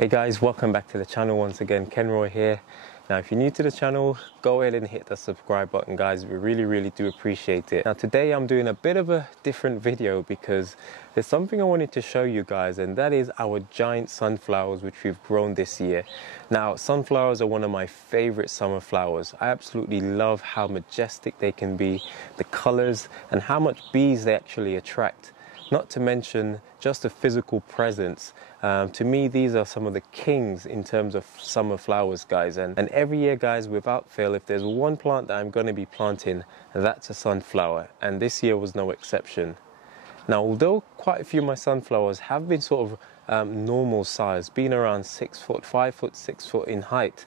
Hey guys, welcome back to the channel once again. Ken Roy here. Now if you're new to the channel, go ahead and hit the subscribe button guys. We really do appreciate it. Now today I'm doing a bit of a different video because there's something I wanted to show you guys, and that is our giant sunflowers which we've grown this year. Now sunflowers are one of my favorite summer flowers. I absolutely love how majestic they can be, the colors, and how much bees they actually attract. Not to mention just the physical presence. To me, these are some of the kings in terms of summer flowers, guys. And every year, guys, without fail, if there's one plant that I'm going to be planting, that's a sunflower. And this year was no exception. Now, although quite a few of my sunflowers have been sort of normal size, being around 6 foot, 5 foot, 6 foot in height,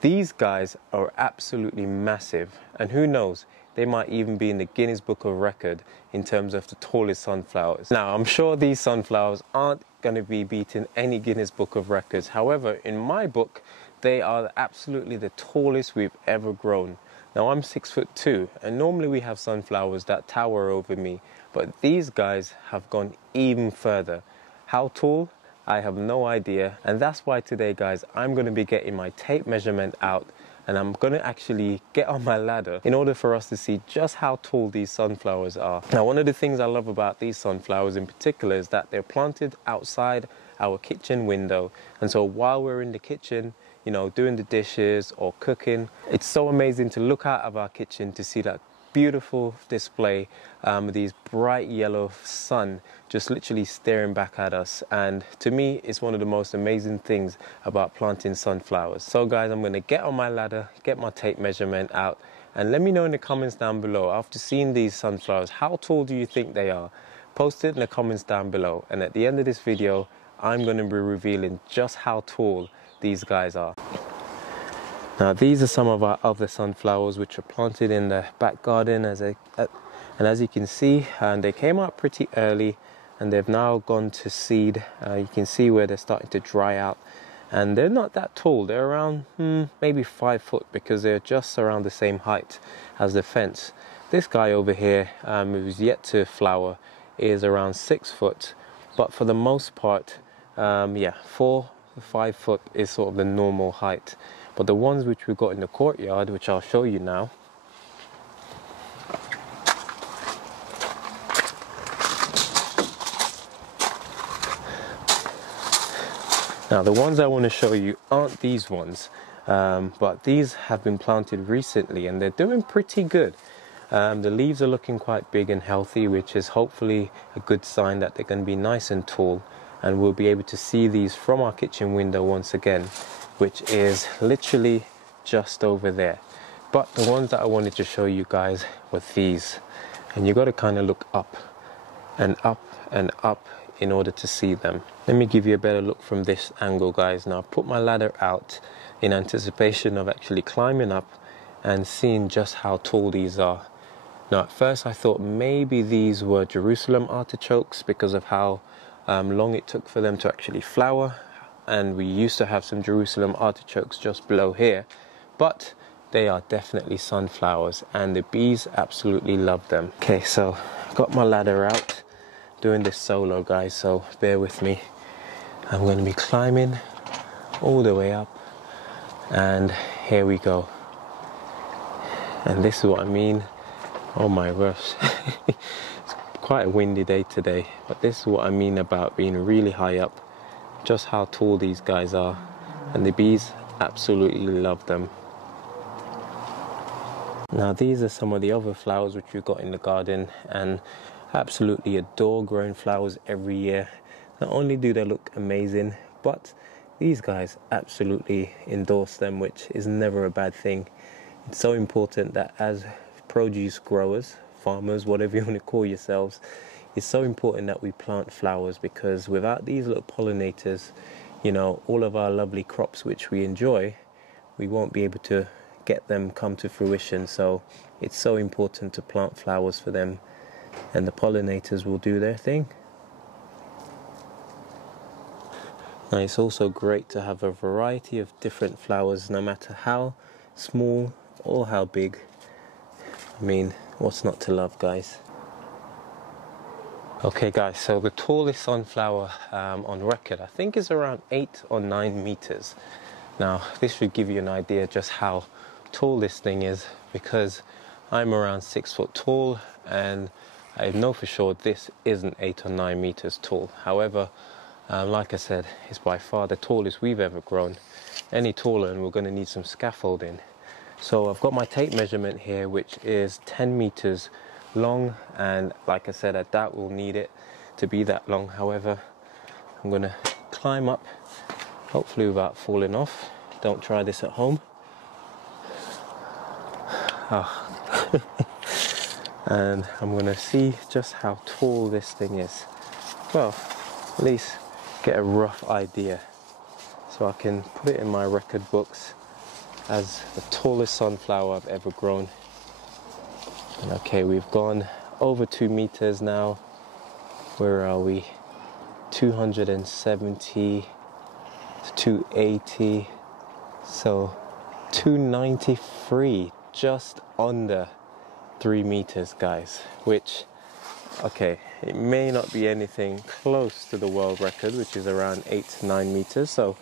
these guys are absolutely massive. And who knows, they might even be in the Guinness Book of Record in terms of the tallest sunflowers. Now, I'm sure these sunflowers aren't going to be beating any Guinness Book of Records. However, in my book, they are absolutely the tallest we've ever grown. Now, I'm 6'2", and normally we have sunflowers that tower over me, but these guys have gone even further. How tall? I have no idea, and that's why today, guys, I'm going to be getting my tape measurement out, and I'm going to actually get on my ladder in order for us to see just how tall these sunflowers are. Now, one of the things I love about these sunflowers in particular is that they're planted outside our kitchen window. And so while we're in the kitchen, you know, doing the dishes or cooking, it's so amazing to look out of our kitchen to see that beautiful display, these bright yellow sun just literally staring back at us. And to me, it's one of the most amazing things about planting sunflowers. So guys, I'm going to get on my ladder, get my tape measurement out, and let me know in the comments down below, after seeing these sunflowers, how tall do you think they are? Post it in the comments down below, and at the end of this video, I'm going to be revealing just how tall these guys are. Now these are some of our other sunflowers which are planted in the back garden, and as you can see, they came out pretty early and they've now gone to seed. You can see where they're starting to dry out, and they're not that tall. They're around maybe 5 foot, because they're just around the same height as the fence. This guy over here, who's yet to flower, is around 6 foot, but for the most part, 4 to 5 foot is sort of the normal height. But the ones which we've got in the courtyard, which I'll show you now, now the ones I want to show you aren't these ones, but these have been planted recently and they're doing pretty good. The leaves are looking quite big and healthy, which is hopefully a good sign that they're going to be nice and tall, and we'll be able to see these from our kitchen window once again, which is literally just over there. But the ones that I wanted to show you guys were these, and you got to kind of look up and up and up in order to see them. Let me give you a better look from this angle, guys. Now I've put my ladder out in anticipation of actually climbing up and seeing just how tall these are. Now at first I thought maybe these were Jerusalem artichokes because of how long it took for them to actually flower, and we used to have some Jerusalem artichokes just below here, but they are definitely sunflowers and the bees absolutely love them. Okay, so got my ladder out, doing this solo, guys, so bear with me. I'm going to be climbing all the way up, and here we go. And this is what I mean. Oh my gosh. It's quite a windy day today, but this is what I mean about being really high up. Just how tall these guys are, and the bees absolutely love them. Now these are some of the other flowers which we've got in the garden, and absolutely adore growing flowers every year. Not only do they look amazing, but these guys absolutely endorse them, which is never a bad thing. It's so important that as produce growers, farmers, whatever you want to call yourselves, it's so important that we plant flowers, because without these little pollinators, you know, all of our lovely crops which we enjoy, we won't be able to get them come to fruition. So it's so important to plant flowers for them, and the pollinators will do their thing. Now it's also great to have a variety of different flowers, no matter how small or how big. I mean, what's not to love, guys? Okay guys, so the tallest sunflower on record I think is around 8 or 9 meters. Now this should give you an idea just how tall this thing is, because I'm around 6 foot tall and I know for sure this isn't 8 or 9 meters tall. However, like I said, it's by far the tallest we've ever grown. Any taller and we're going to need some scaffolding. So I've got my tape measurement here, which is 10 meters long, and like I said, I doubt we'll need it to be that long. However, I'm going to climb up, hopefully without falling off. Don't try this at home. Oh. And I'm going to see just how tall this thing is. Well, at least get a rough idea so I can put it in my record books as the tallest sunflower I've ever grown. And okay, we've gone over 2 meters now. Where are we? 270 to 280, so 293, just under 3 meters guys, which, okay, it may not be anything close to the world record, which is around 8 to 9 meters, so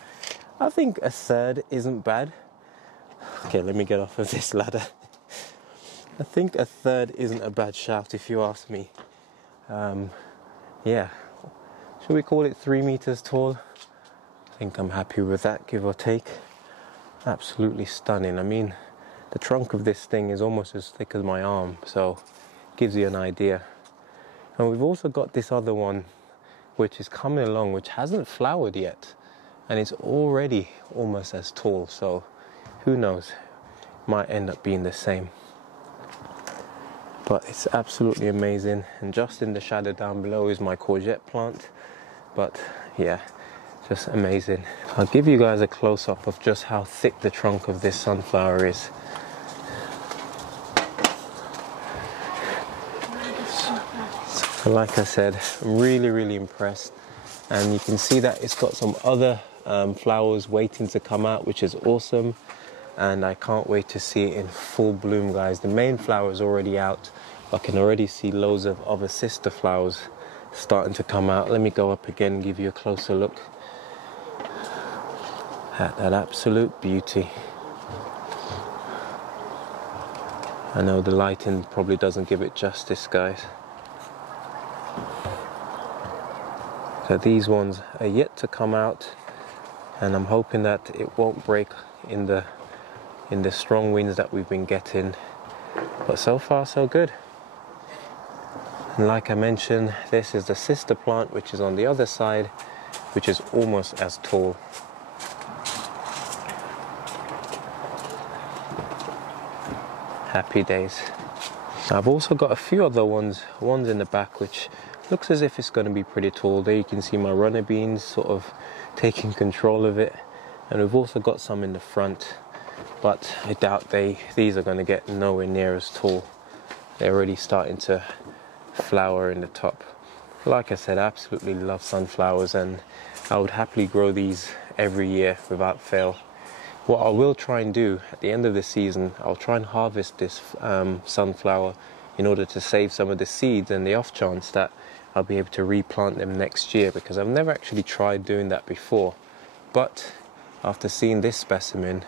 I think a third isn't bad. Okay, let me get off of this ladder. I think a third isn't a bad shout if you ask me. Yeah, should we call it 3 meters tall? I think I'm happy with that, give or take. Absolutely stunning. I mean, the trunk of this thing is almost as thick as my arm, so it gives you an idea. And we've also got this other one which is coming along, which hasn't flowered yet, and it's already almost as tall, so who knows, might end up being the same. But it's absolutely amazing. And just in the shadow down below is my courgette plant. But yeah, just amazing. I'll give you guys a close-up of just how thick the trunk of this sunflower is. So like I said, I'm really impressed. And you can see that it's got some other flowers waiting to come out, which is awesome. And I can't wait to see it in full bloom, guys. The main flower is already out. I can already see loads of other sister flowers starting to come out. Let me go up again and give you a closer look at that absolute beauty. I know the lighting probably doesn't give it justice, guys. So these ones are yet to come out, and I'm hoping that it won't break in the strong winds that we've been getting, but so far so good. And like I mentioned, this is the sister plant, which is on the other side, which is almost as tall. Happy days. I've also got a few other ones in the back, which looks as if it's going to be pretty tall. There you can see my runner beans sort of taking control of it, and we've also got some in the front. But I doubt these are going to get nowhere near as tall. They're already starting to flower in the top. Like I said, I absolutely love sunflowers, and I would happily grow these every year without fail. What I will try and do at the end of the season, I'll try and harvest this sunflower in order to save some of the seeds, and the off chance that I'll be able to replant them next year, because I've never actually tried doing that before. But after seeing this specimen,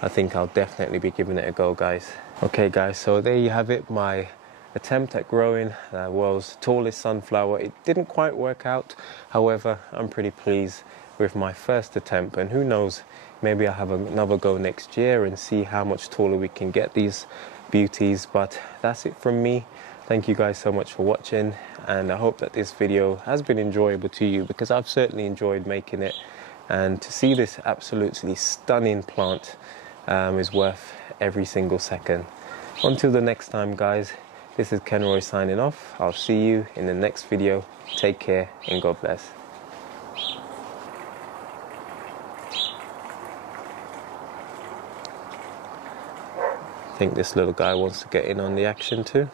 I think I'll definitely be giving it a go, guys. Okay guys, so there you have it, my attempt at growing the world's tallest sunflower. It didn't quite work out, however, I'm pretty pleased with my first attempt, and who knows, maybe I'll have another go next year and see how much taller we can get these beauties. But that's it from me. Thank you guys so much for watching, and I hope that this video has been enjoyable to you, because I've certainly enjoyed making it, and to see this absolutely stunning plant is worth every single second. Until the next time, guys, this is Kenroy signing off. I'll see you in the next video. Take care and God bless. I think this little guy wants to get in on the action too.